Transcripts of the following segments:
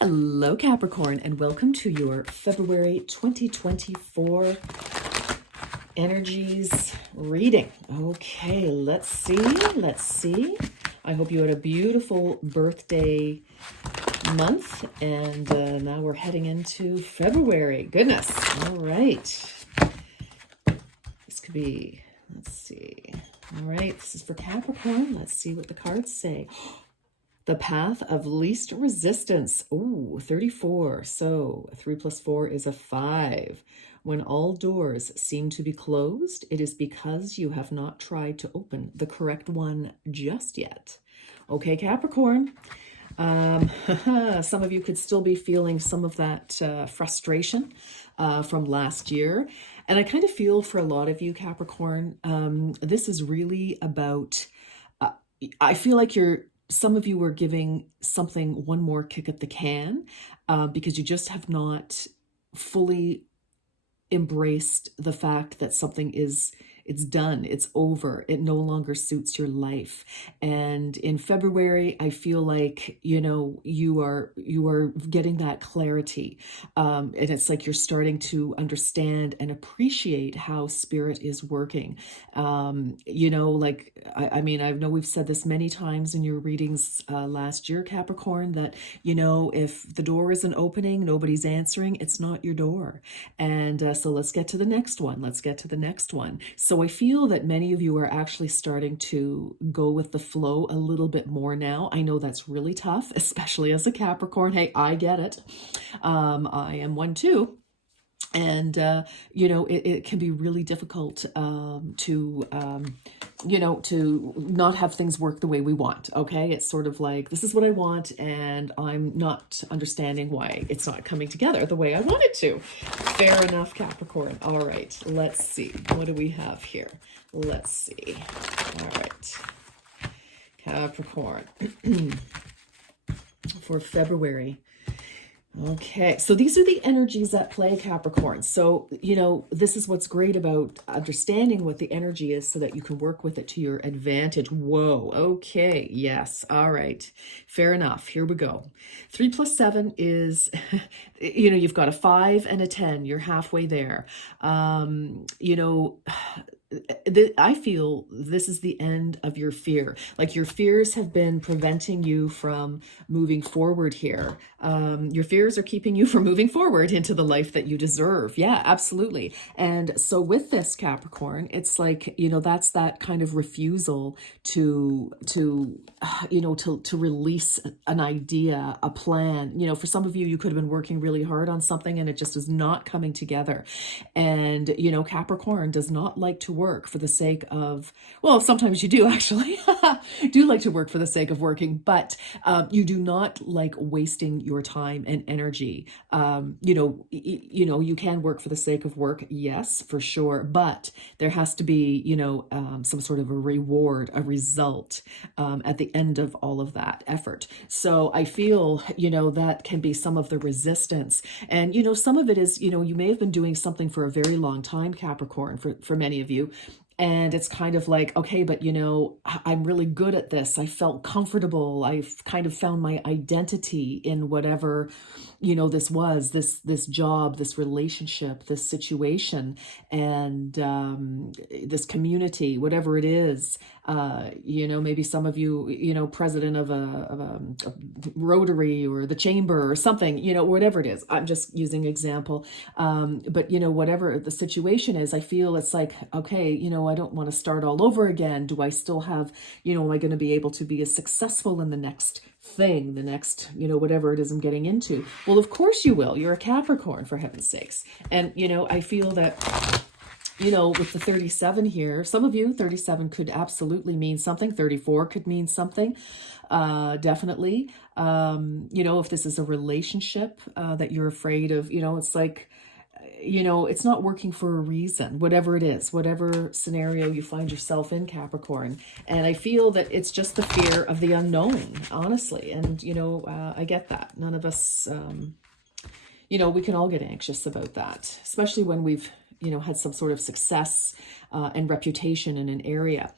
Hello, Capricorn, and welcome to your February 2024 energies reading. Okay, let's see. I hope you had a beautiful birthday month, and now we're heading into February. Goodness. All right. This could be, let's see. All right, this is for Capricorn. Let's see what the cards say. The path of least resistance. Ooh, 34. So 3 plus 4 is a 5. When all doors seem to be closed, it is because you have not tried to open the correct one just yet. Okay, Capricorn. Some of you could still be feeling some of that frustration from last year. And I kind of feel for a lot of you, Capricorn, this is really about, I feel like some of you are giving something one more kick at the can because you just have not fully embraced the fact that something it's done, it's over, it no longer suits your life. And in February, I feel like, you are getting that clarity. And it's like you're starting to understand and appreciate how spirit is working. I know we've said this many times in your readings last year, Capricorn, that, if the door isn't opening, nobody's answering, it's not your door. And so let's get to the next one. So I feel that many of you are actually starting to go with the flow a little bit more now. I know that's really tough, especially as a Capricorn. Hey, I get it. I am one too. And, it can be really difficult to not have things work the way we want. Okay. It's sort of like, this is what I want, and I'm not understanding why it's not coming together the way I want it to. Fair enough, Capricorn. All right. Let's see. What do we have here? Let's see. All right. Capricorn for February. Okay, so these are the energies at play, Capricorn. So, this is what's great about understanding what the energy is so that you can work with it to your advantage. Whoa, okay, yes, all right, fair enough. Here we go. 3 plus 7 is, you've got a 5 and a 10. You're halfway there. I feel this is the end of your fear. Like your fears have been preventing you from moving forward here. Your fears are keeping you from moving forward into the life that you deserve. Yeah, absolutely. And so with this, Capricorn, it's like, that's that kind of refusal to release an idea, a plan. For some of you, you could have been working really hard on something and it just is not coming together. And, Capricorn does not like to work for the sake of, well, sometimes you do actually, do like to work for the sake of working, but you do not like wasting your time and energy. You can work for the sake of work, yes, for sure, but there has to be, some sort of a reward, a result at the end of all of that effort. So I feel, that can be some of the resistance. And, some of it is, you may have been doing something for a very long time, Capricorn, for many of you. And it's kind of like, okay, but I'm really good at this. I felt comfortable. I've kind of found my identity in whatever, this job, this relationship, this situation, and this community, whatever it is. Maybe some of you, president of a Rotary or the Chamber or something, whatever it is. I'm just using example. But whatever the situation is, I feel it's like, okay, I don't want to start all over again. Do I still have, am I going to be able to be as successful in the next thing, the next, whatever it is I'm getting into? Well, of course you will. You're a Capricorn, for heaven's sakes. And, I feel that, with the 37 here, some of you, 37 could absolutely mean something. 34 could mean something. Definitely. If this is a relationship that you're afraid of, it's like, it's not working for a reason, whatever it is, whatever scenario you find yourself in, Capricorn. And I feel that it's just the fear of the unknown, honestly. And, I get that. None of us, we can all get anxious about that, especially when we've, had some sort of success and reputation in an area.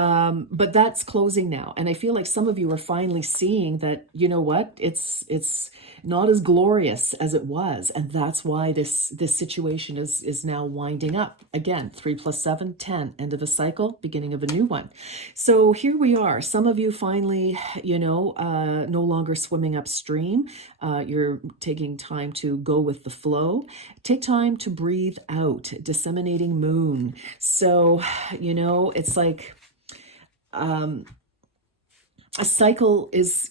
But that's closing now. And I feel like some of you are finally seeing that, you know what, it's not as glorious as it was. And that's why this situation is now winding up. Again, 3 + 7, 10, end of a cycle, beginning of a new one. So here we are. Some of you finally, no longer swimming upstream. You're taking time to go with the flow. Take time to breathe out, disseminating moon. So, it's like, a cycle is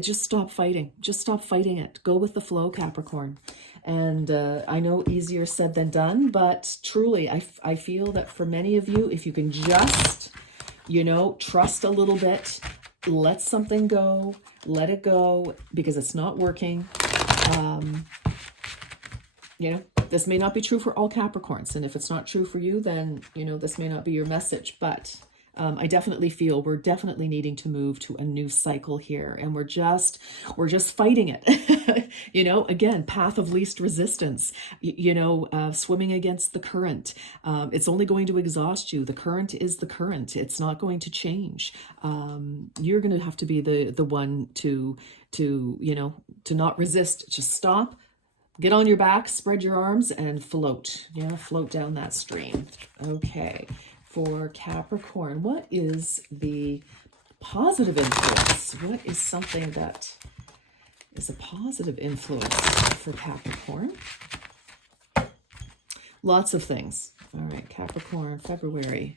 just stop fighting. Just stop fighting it. Go with the flow, Capricorn. And I know easier said than done, but truly I feel that for many of you, if you can just trust a little bit, let something go, let it go, because it's not working. This may not be true for all Capricorns, and if it's not true for you, then this may not be your message. But I definitely feel we're definitely needing to move to a new cycle here, and we're just fighting it. Again, path of least resistance. Swimming against the current. It's only going to exhaust you. The current is the current. It's not going to change. You're going to have to be the one to not resist. Just stop. Get on your back, spread your arms, and float. Float down that stream. Okay. For Capricorn, what is the positive influence? What is something that is a positive influence for Capricorn? Lots of things. All right, Capricorn, February.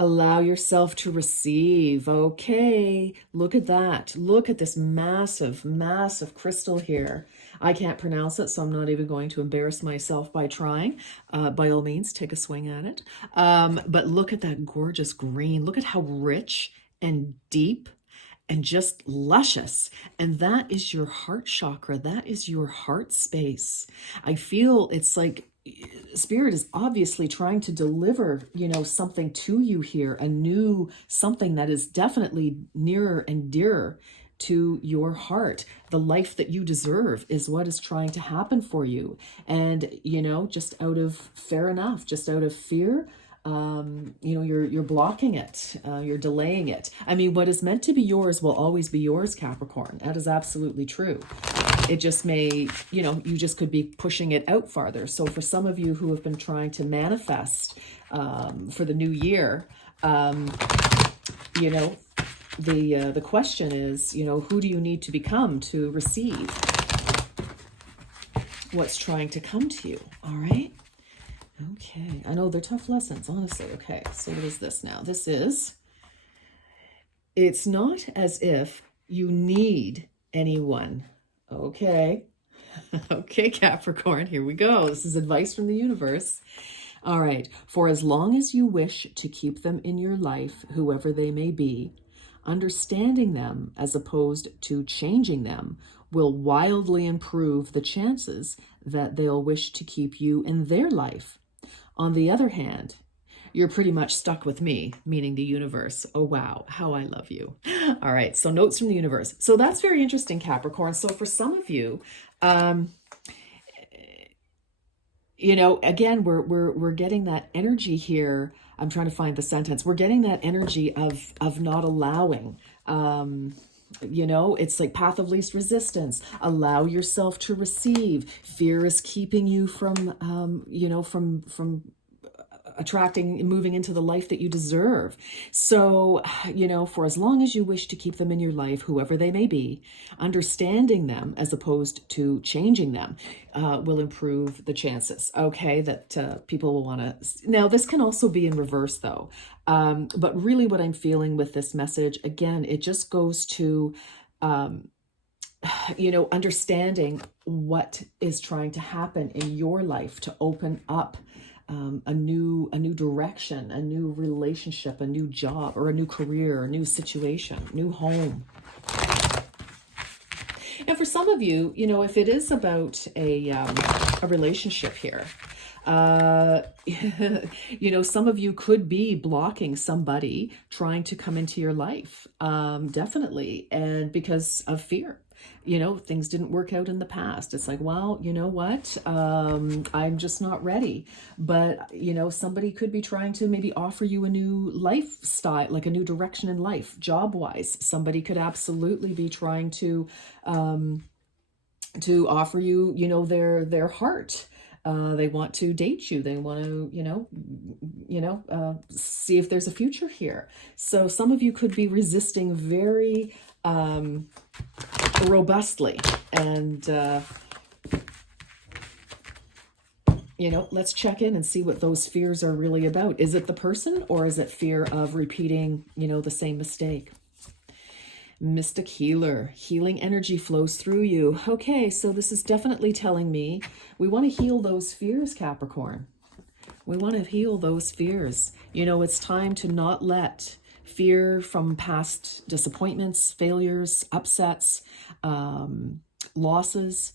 Allow yourself to receive. Okay, look at that. Look at this massive, massive crystal here. I can't pronounce it, so I'm not even going to embarrass myself by trying. By all means, take a swing at it. But look at that gorgeous green. Look at how rich and deep and just luscious. And that is your heart chakra. That is your heart space. I feel it's like Spirit is obviously trying to deliver, something to you here, a new something that is definitely nearer and dearer to your heart. The life that you deserve is what is trying to happen for you. And, just out of fair enough, just out of fear, you're blocking it, you're delaying it. I mean, what is meant to be yours will always be yours, Capricorn. That is absolutely true. It just may, you just could be pushing it out farther. So for some of you who have been trying to manifest for the new year, the question is, who do you need to become to receive what's trying to come to you? All right. Okay. I know they're tough lessons, honestly. Okay. So what is this now? It's not as if you need anyone. Okay. Okay, Capricorn, here we go. This is advice from the universe. All right. For as long as you wish to keep them in your life, whoever they may be, understanding them as opposed to changing them will wildly improve the chances that they'll wish to keep you in their life. On the other hand, you're pretty much stuck with me, meaning the universe. Oh, wow, how I love you. All right, so notes from the universe. So that's very interesting, Capricorn. So for some of you, again, we're getting that energy here. I'm trying to find the sentence. We're getting that energy of not allowing. It's like path of least resistance. Allow yourself to receive. Fear is keeping you from attracting and moving into the life that you deserve. So, for as long as you wish to keep them in your life, whoever they may be, understanding them as opposed to changing them will improve the chances, okay, that people will want to. Now, this can also be in reverse, though. But really what I'm feeling with this message, again, it just goes to, understanding what is trying to happen in your life to open up a new direction, a new relationship, a new job, or a new career, a new situation, new home. And for some of you, if it is about a relationship here, Some of you could be blocking somebody trying to come into your life, definitely, and because of fear. Things didn't work out in the past. It's like, well, you know what? I'm just not ready. But, somebody could be trying to maybe offer you a new lifestyle, like a new direction in life, job wise. Somebody could absolutely be trying to offer you, their heart. They want to date you. They want to, see if there's a future here. So some of you could be resisting very robustly. And, let's check in and see what those fears are really about. Is it the person, or is it fear of repeating, the same mistake? Mystic healer, healing energy flows through you. Okay, so this is definitely telling me we want to heal those fears, Capricorn. We want to heal those fears. It's time to not let fear from past disappointments, failures, upsets, losses,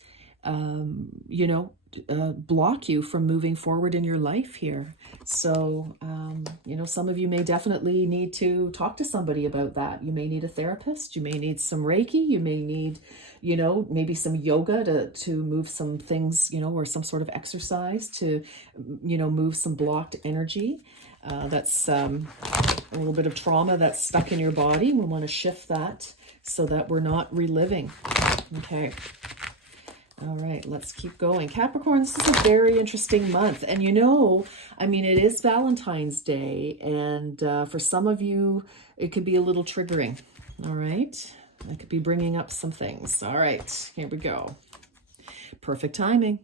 block you from moving forward in your life here. So, some of you may definitely need to talk to somebody about that. You may need a therapist. You may need some Reiki. You may need, maybe some yoga to move some things, or some sort of exercise to, move some blocked energy. That's a little bit of trauma that's stuck in your body. We want to shift that so that we're not reliving. Okay. All right, let's keep going. Capricorn, this is a very interesting month. And it is Valentine's Day. And for some of you, it could be a little triggering. All right. I could be bringing up some things. All right, here we go. Perfect timing.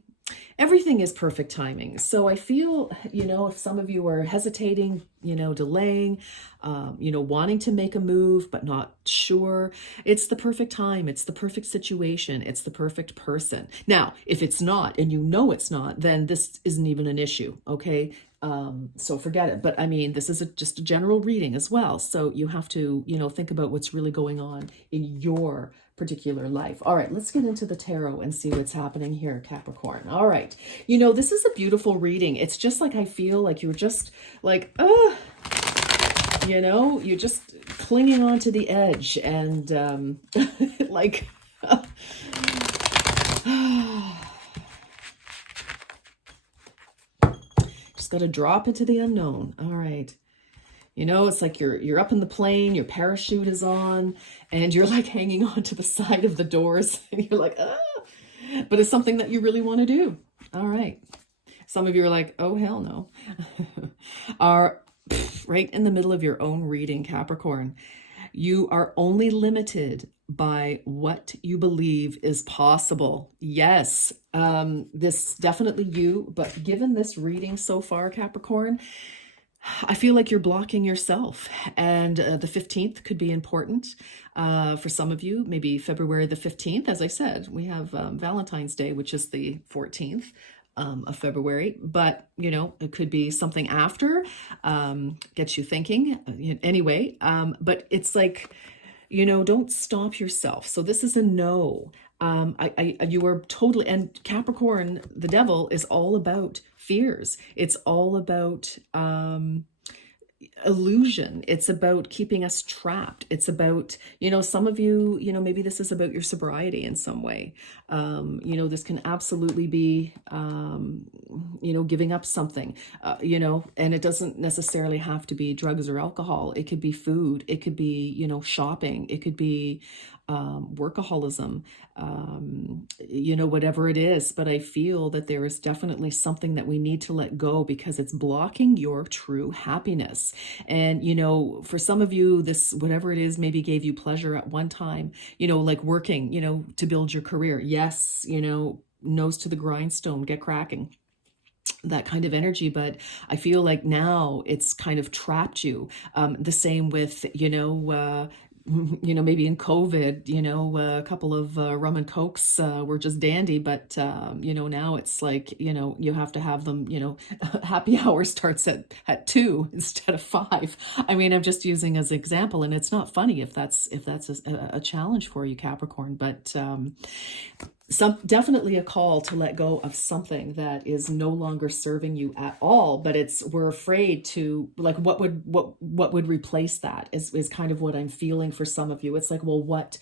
Everything is perfect timing. So I feel, if some of you are hesitating, delaying, wanting to make a move, but not sure, it's the perfect time. It's the perfect situation. It's the perfect person. Now, if it's not, and it's not, then this isn't even an issue. Okay. So forget it. But this is just a general reading as well. So you have to, think about what's really going on in your particular life. All right, let's get into the tarot and see what's happening here, Capricorn. All right. This is a beautiful reading. It's just like, I feel like you're just like, you're just clinging onto the edge and like, just got to drop into the unknown. All right. It's like you're up in the plane, your parachute is on, and you're like hanging on to the side of the doors, and you're like, but it's something that you really want to do. All right. Some of you are like, oh, hell no. Are right in the middle of your own reading, Capricorn. You are only limited by what you believe is possible. Yes, this definitely you, but given this reading so far, Capricorn, I feel like you're blocking yourself, and the 15th could be important for some of you, maybe February the 15th. As I said, we have Valentine's Day, which is the 14th of February, but it could be something after, gets you thinking anyway. But it's like, don't stop yourself. So this is a no. You are totally, and Capricorn, the devil, is all about fears. It's all about illusion. It's about keeping us trapped. It's about, some of you, maybe this is about your sobriety in some way. This can absolutely be, giving up something, and it doesn't necessarily have to be drugs or alcohol. It could be food. It could be, shopping. It could be workaholism, whatever it is. But I feel that there is definitely something that we need to let go because it's blocking your true happiness. And, for some of you, this, whatever it is, maybe gave you pleasure at one time, like working, to build your career. Yes, nose to the grindstone, get cracking, that kind of energy. But I feel like now it's kind of trapped you. The same with, maybe in COVID, a couple of rum and cokes were just dandy, but, now it's like, you have to have them, happy hour starts at 2 instead of 5. I'm just using as an example, and it's not funny if that's a challenge for you, Capricorn, but definitely a call to let go of something that is no longer serving you at all, but we're afraid to, like, what would replace that is kind of what I'm feeling for some of you. It's like, well, what,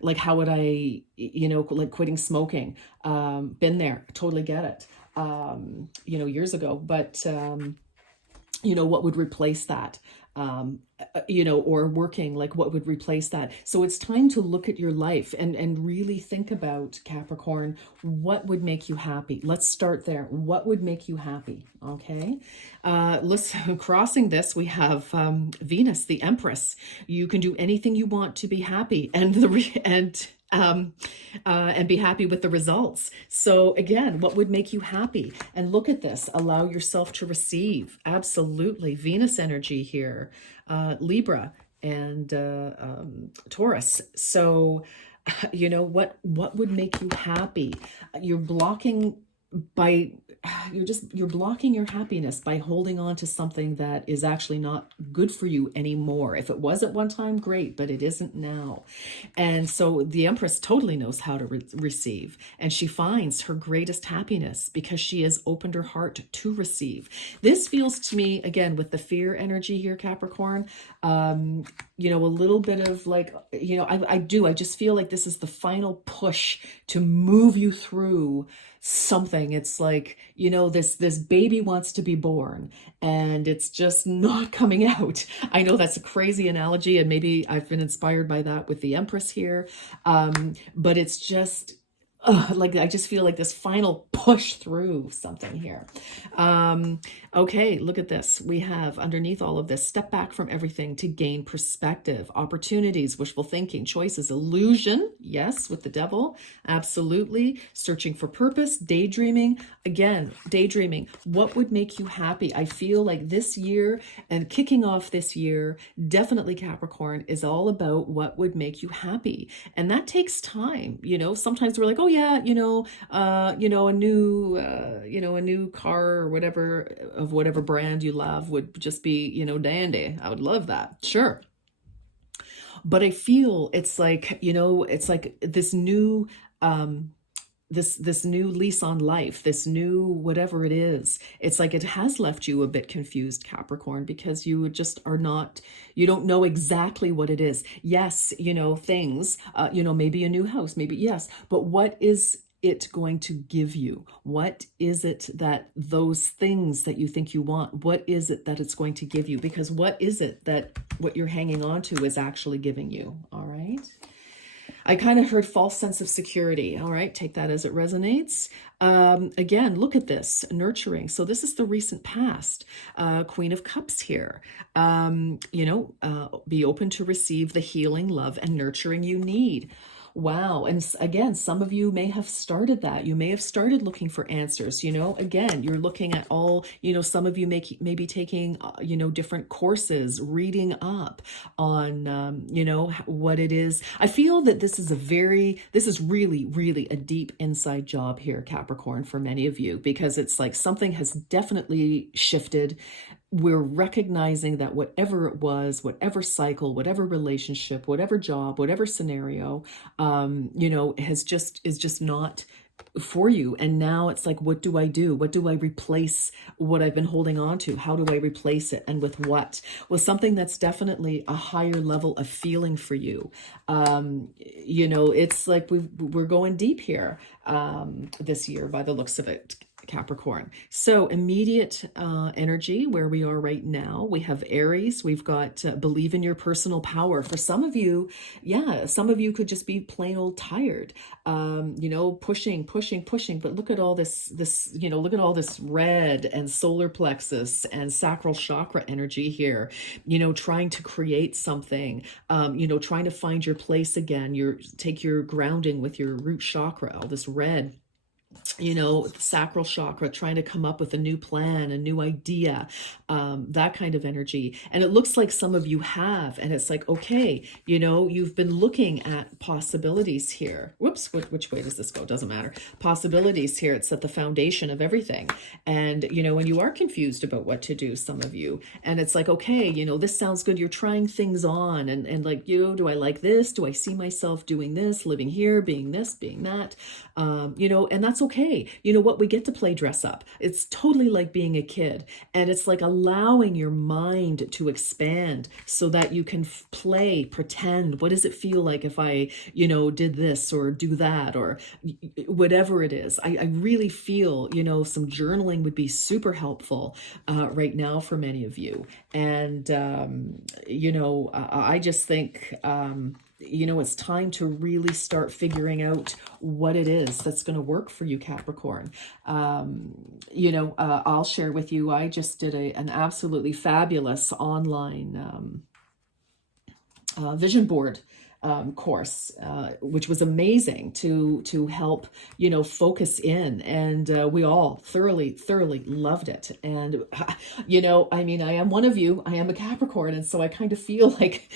like, how would I, like quitting smoking? Been there, totally get it. Years ago, but what would replace that? Or working, like, what would replace that? So it's time to look at your life and really think about, Capricorn, what would make you happy? Let's start there. What would make you happy? Okay. Let's crossing this, we have Venus, the Empress. You can do anything you want to be happy, and be happy with the results. So again, what would make you happy? And look at this, allow yourself to receive. Absolutely. Venus energy here, Libra and Taurus. So, what would make you happy? You're blocking by you're blocking your happiness by holding on to something that is actually not good for you anymore. If it was at one time, great, but it isn't now. And so the Empress totally knows how to receive, and she finds her greatest happiness because she has opened her heart to receive. This feels to me, again, with the fear energy here, Capricorn, a little bit of like, I just feel like this is the final push to move you through something. It's like, this baby wants to be born and it's just not coming out. I know that's a crazy analogy, and maybe I've been inspired by that with the Empress here. But it's just, like, I just feel like this final push through something here. Okay, look at this. We have underneath all of this, step back from everything to gain perspective, opportunities, wishful thinking, choices, illusion. Yes, with the devil. Absolutely. Searching for purpose, daydreaming. Again, daydreaming. What would make you happy? I feel like this year and kicking off this year, definitely, Capricorn, is all about what would make you happy. And that takes time. Sometimes we're like, oh yeah, a new car or whatever, of whatever brand you love, would just be, dandy. I would love that. Sure. But I feel it's like, it's like this new, this new lease on life, this new whatever it is. It's like it has left you a bit confused, Capricorn, because you just are not, you don't know exactly what it is. Yes, things, maybe a new house, maybe, yes, but what is it going to give you? What is it that those things that you think you want, what is it that it's going to give you? Because what is it that what you're hanging on to is actually giving you? All right. I kind of heard false sense of security. All right, take that as it resonates. Again, look at this, nurturing. So this is the recent past. Queen of Cups here. Be open to receive the healing, love, and nurturing you need. Wow. And again, some of you may have started that. You may have started looking for answers. Again, you're looking at all, some of you may be taking, different courses, reading up on, what it is. I feel that this is really, really a deep inside job here, Capricorn, for many of you, because it's like something has definitely shifted. We're recognizing that whatever it was, whatever cycle, whatever relationship, whatever job, whatever scenario, is just not for you. And now it's like, what do I do? What do I replace what I've been holding on to? How do I replace it? And with what? Well, something that's definitely a higher level of feeling for you. It's like we're going deep here this year by the looks of it, Capricorn. So immediate energy where we are right now, we have Aries. We've got believe in your personal power. For some of you, some of you could just be plain old tired, pushing. But look at all this, look at all this red and solar plexus and sacral chakra energy here, trying to create something, trying to find your place again. Take your grounding with your root chakra, all this red. the sacral chakra, trying to come up with a new plan, a new idea, that kind of energy. And it looks like some of you have, and it's like, okay, you've been looking at possibilities here. Whoops, which way does this go? Doesn't matter. Possibilities here. It's at the foundation of everything. And, when you are confused about what to do, some of you, and it's like, okay, this sounds good. You're trying things on and like, do I like this? Do I see myself doing this, living here, being this, being that? And that's okay. We get to play dress up. It's totally like being a kid. And it's like allowing your mind to expand so that you can play, pretend. What does it feel like if I, did this or do that or whatever it is? I really feel, some journaling would be super helpful right now for many of you. And, I just think, it's time to really start figuring out what it is that's going to work for you, Capricorn. I'll share with you, I just did an absolutely fabulous online vision board course, which was amazing to help, focus in. And we all thoroughly loved it. And, I am one of you. I am a Capricorn. And so I kind of feel like,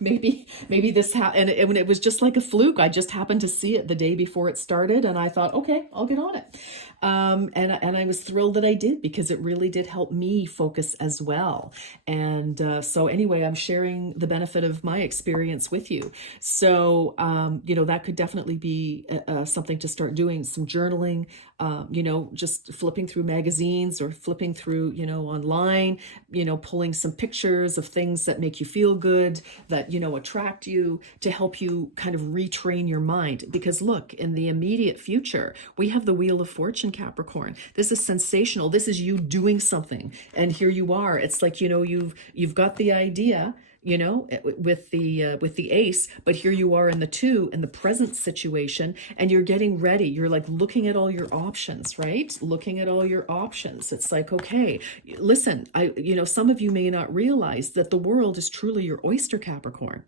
maybe this, and it was just like a fluke. I just happened to see it the day before it started. And I thought, okay, I'll get on it. And I was thrilled that I did, because it really did help me focus as well. And so anyway, I'm sharing the benefit of my experience with you. So, that could definitely be something to start doing, some journaling, just flipping through magazines or flipping through, online, pulling some pictures of things that make you feel good, that, attract you, to help you kind of retrain your mind. Because look, in the immediate future, we have the Wheel of Fortune, Capricorn. This is sensational. This is you doing something. And here you are. It's like, you've got the idea, with the ace, but here you are in the 2, in the present situation, and you're getting ready. You're like looking at all your options, right? Looking at all your options. It's like, okay, listen, some of you may not realize that the world is truly your oyster, Capricorn.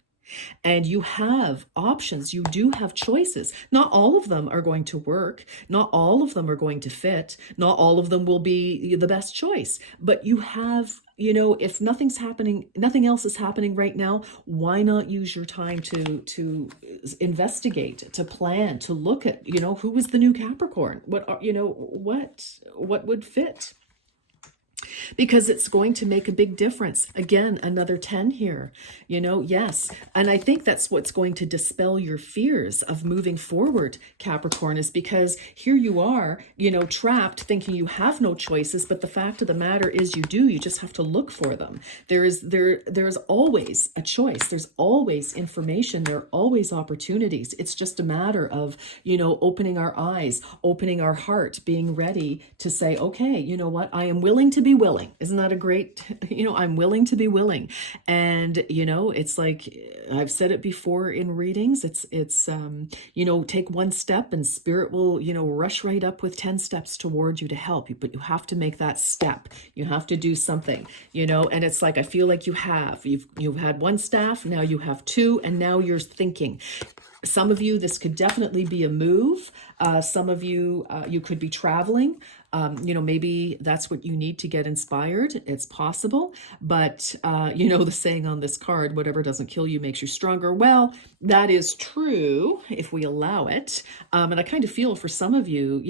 And you have options. You do have choices. Not all of them are going to work. Not all of them are going to fit. Not all of them will be the best choice. But you have, if nothing else is happening right now, why not use your time to investigate, to plan, to look at, who is the new Capricorn? What would fit? Because it's going to make a big difference. Again, another 10 here, yes. And I think that's what's going to dispel your fears of moving forward, Capricorn, is because here you are, trapped thinking you have no choices. But the fact of the matter is you do. You just have to look for them. There's always a choice. There's always information. There are always opportunities. It's just a matter of, opening our eyes, opening our heart, being ready to say, okay, you know what? I am willing to be willing. Isn't that a great, I'm willing to be willing. And, it's like, I've said it before in readings, it's take one step and spirit will, rush right up with 10 steps toward you to help you, but you have to make that step. You have to do something, and it's like, I feel like you've had one staff, now you have 2, and now you're thinking. Some of you, this could definitely be a move. Some of you, you could be traveling. Maybe that's what you need to get inspired. It's possible. But, the saying on this card, whatever doesn't kill you makes you stronger. Well, that is true if we allow it. And I kind of feel for some of you,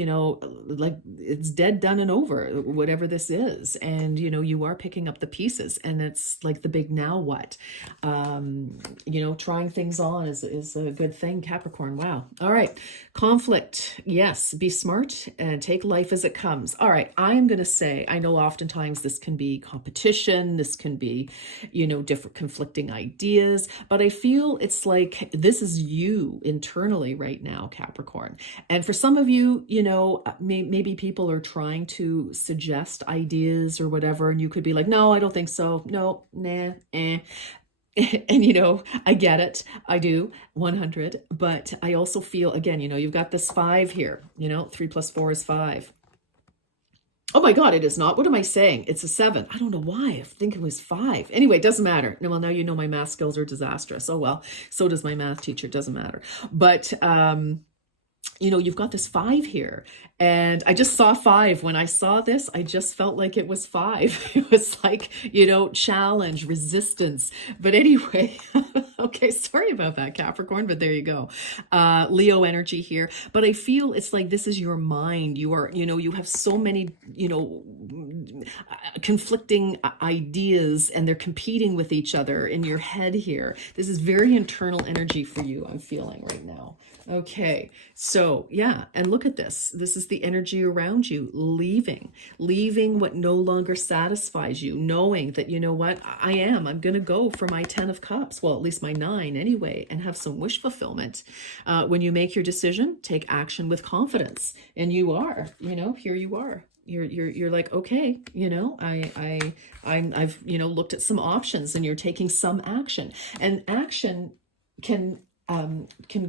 like it's dead, done, and over, whatever this is. And, you are picking up the pieces, and it's like the big now what? Trying things on is a good thing, Capricorn. Wow. All right. Conflict. Yes. Be smart and take life as it comes. All right. I'm going to say, I know oftentimes this can be competition. This can be, different conflicting ideas, but I feel it's like this is you internally right now, Capricorn. And for some of you, maybe people are trying to suggest ideas or whatever, and you could be like, no, I don't think so. No, nah, eh. And, I get it. I do 100, but I also feel, again, you've got this 5 here, 3 + 4 is 5. Oh my God, it is not. What am I saying? It's a 7. I don't know why. I think it was 5. Anyway, it doesn't matter. Well, now my math skills are disastrous. Oh well, so does my math teacher. It doesn't matter. But, you know, you've got this 5 here, and I just saw 5. When I saw this, I just felt like it was 5. It was like, you know, challenge, resistance. But anyway, okay, sorry about that, Capricorn, but there you go. Leo energy here. But I feel it's like this is your mind. You are, you know, you have so many, you know, conflicting ideas, and they're competing with each other in your head here. This is very internal energy for you, I'm feeling right now. Okay, so yeah, and look at this. This is the energy around you, leaving what no longer satisfies you, knowing that, you know what, I'm going to go for my 10 of cups, well, at least my 9 anyway, and have some wish fulfillment. When you make your decision, take action with confidence. And you are, you know, here you are. You're like, okay, you know, I've, you know, looked at some options, and you're taking some action. And action can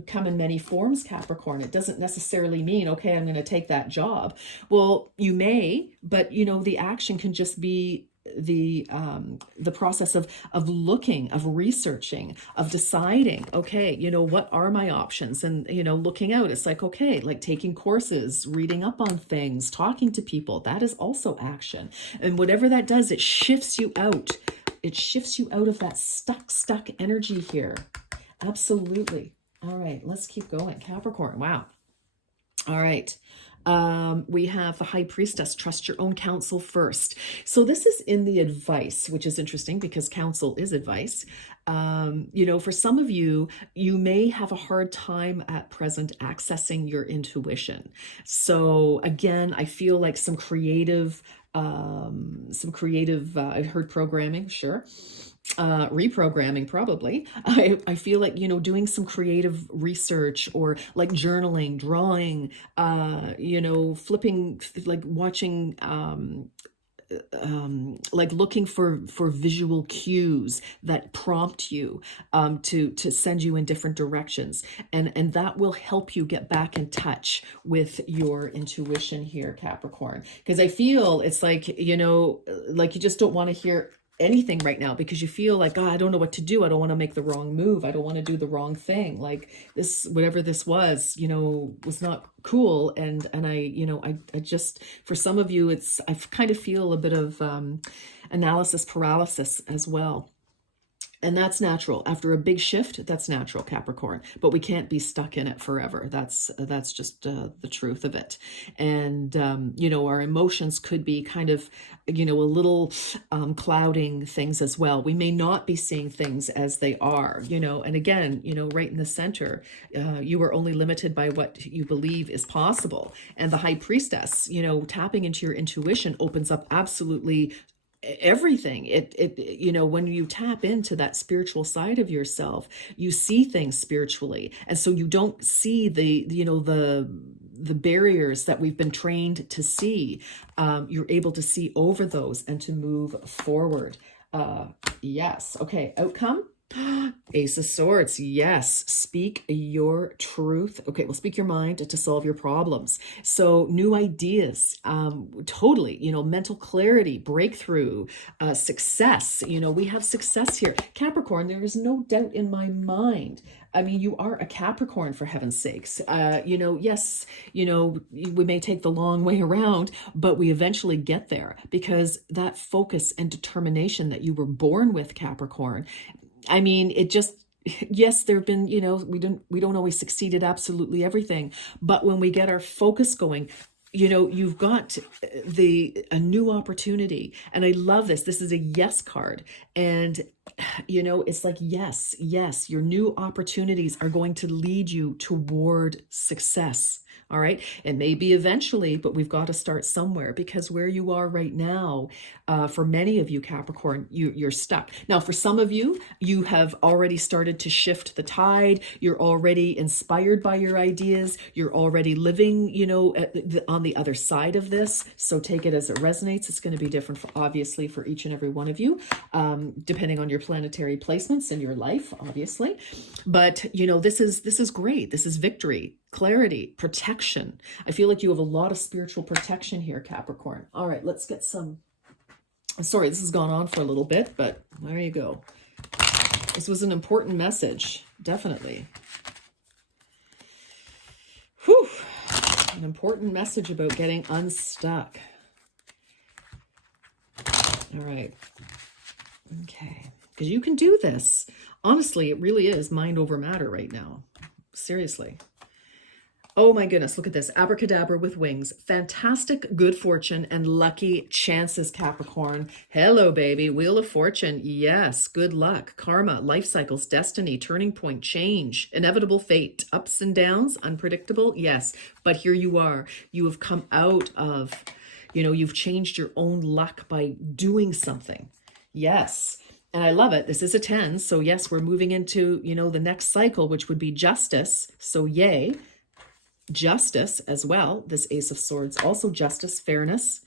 come in many forms, Capricorn. It doesn't necessarily mean, okay, I'm going to take that job. Well, you may, but you know, the action can just be the process of looking, of researching, of deciding, okay, you know, what are my options? And, you know, looking out, it's like, okay, like taking courses, reading up on things, talking to people, that is also action. And whatever that does, it shifts you out. It shifts you out of that stuck energy here. Absolutely. All right, let's keep going. Capricorn, wow. All right. We have the High Priestess, trust your own counsel first. So this is in the advice, which is interesting because counsel is advice. You know, for some of you, you may have a hard time at present accessing your intuition. So again, I feel like some creative, I heard programming, sure. Reprogramming probably. I feel like, you know, doing some creative research, or like journaling, drawing, you know, flipping, like watching, like looking for visual cues that prompt you to send you in different directions, and that will help you get back in touch with your intuition here, Capricorn, because I feel it's like, you know, like you just don't want to hear anything right now because you feel like, oh, I don't know what to do. I don't want to make the wrong move. I don't want to do the wrong thing. Like this, whatever this was, you know, was not cool. And I, you know, I just, for some of you, I kind of feel a bit of analysis paralysis as well. And that's natural. After a big shift, that's natural, Capricorn. But we can't be stuck in it forever. That's just the truth of it. And, you know, our emotions could be kind of, you know, a little clouding things as well. We may not be seeing things as they are, you know. And again, you know, right in the center, you are only limited by what you believe is possible. And the High Priestess, you know, tapping into your intuition opens up absolutely everything. It you know, when you tap into that spiritual side of yourself, you see things spiritually, and so you don't see the, you know, the barriers that we've been trained to see. You're able to see over those and to move forward. Yes. Okay, outcome. Ace of Swords. Yes. Speak your truth. Okay. Well, speak your mind to solve your problems. So new ideas, totally, you know, mental clarity, breakthrough, success. You know, we have success here. Capricorn, there is no doubt in my mind. I mean, you are a Capricorn, for heaven's sakes. You know, yes, you know, we may take the long way around, but we eventually get there because that focus and determination that you were born with, Capricorn, I mean, it just, yes, there have been, you know, we don't always succeed at absolutely everything, but when we get our focus going, you know, you've got a new opportunity. And I love this. This is a yes card. And, you know, it's like, yes, your new opportunities are going to lead you toward success. All right. It may be eventually, but we've got to start somewhere, because where you are right now, for many of you, Capricorn, you're stuck. Now, for some of you, you have already started to shift the tide. You're already inspired by your ideas. You're already living, you know, on the other side of this. So take it as it resonates. It's going to be different, obviously, for each and every one of you, depending on your planetary placements in your life, obviously. But, you know, this is great. This is victory, clarity, protection. I feel like you have a lot of spiritual protection here, Capricorn. All right, let's get some. Sorry, this has gone on for a little bit, but there you go. This was an important message, definitely. Whew. An important message about getting unstuck. All right. Okay. Because you can do this. Honestly, it really is mind over matter right now. Seriously. Oh my goodness, look at this. Abracadabra with wings. Fantastic good fortune and lucky chances, Capricorn. Hello, baby. Wheel of Fortune. Yes. Good luck. Karma, life cycles, destiny, turning point, change, inevitable fate, ups and downs, unpredictable. Yes. But here you are. You have come out of, you've changed your own luck by doing something. Yes. And I love it. This is a 10. So yes, we're moving into, the next cycle, which would be justice. So yay. Justice as well. This Ace of Swords, also justice, fairness.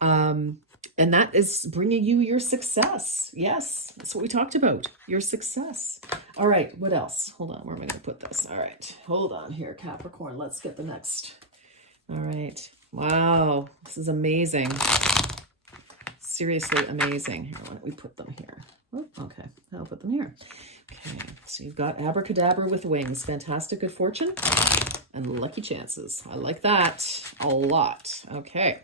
And that is bringing you your success. Yes, that's what we talked about, your success. All right, what else? Hold on, where am I going to put this? All right, hold on here, Capricorn. Let's get the next. All right. Wow, this is amazing. Seriously amazing. Here, why don't we put them here? Oh, okay, I'll put them here. Okay, so you've got Abracadabra with wings. Fantastic good fortune. And lucky chances. I like that a lot. Okay.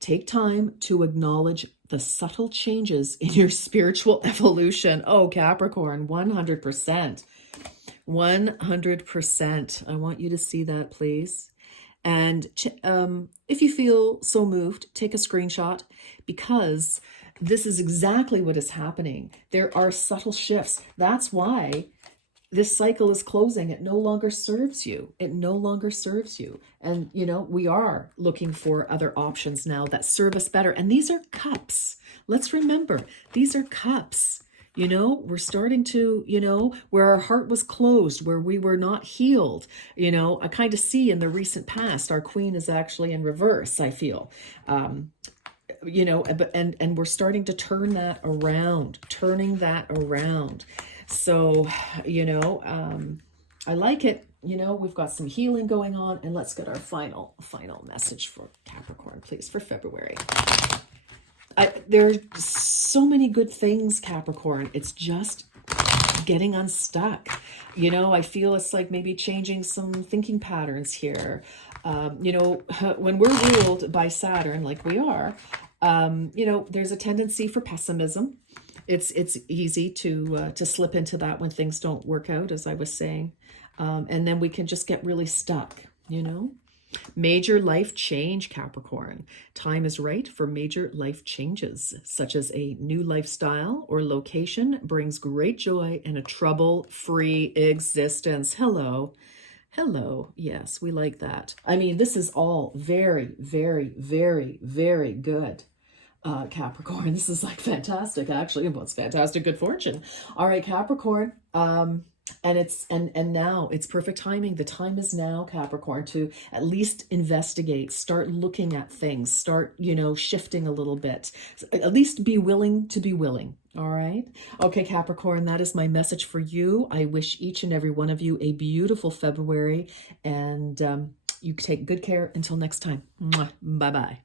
Take time to acknowledge the subtle changes in your spiritual evolution. Oh, Capricorn, 100%. 100%. I want you to see that, please. And if you feel so moved, take a screenshot, because this is exactly what is happening. There are subtle shifts. That's why this cycle is closing. It no longer serves you. It no longer serves you. And, we are looking for other options now that serve us better. And these are cups. Let's remember, these are cups. We're starting to, where our heart was closed, where we were not healed. I kind of see in the recent past, our queen is actually in reverse, I feel. And we're starting to turn that around, turning that around. So, I like it. We've got some healing going on, and let's get our final message for Capricorn, please, for February. There's so many good things, Capricorn. It's just getting unstuck. I feel it's like maybe changing some thinking patterns here. When we're ruled by Saturn, like we are, there's a tendency for pessimism. It's easy to slip into that when things don't work out, as I was saying. And then we can just get really stuck, Major life change, Capricorn. Time is right for major life changes, such as a new lifestyle or location brings great joy and a trouble-free existence. Hello. Yes, we like that. I mean, this is all very, very, very, very good. Capricorn, this is like fantastic, actually. Well, it's fantastic good fortune. All right, Capricorn. And now it's perfect timing. The time is now, Capricorn, to at least investigate, start looking at things, start, shifting a little bit, at least be willing to be willing. All right. Okay, Capricorn, that is my message for you. I wish each and every one of you a beautiful February, and you take good care until next time. Bye-bye.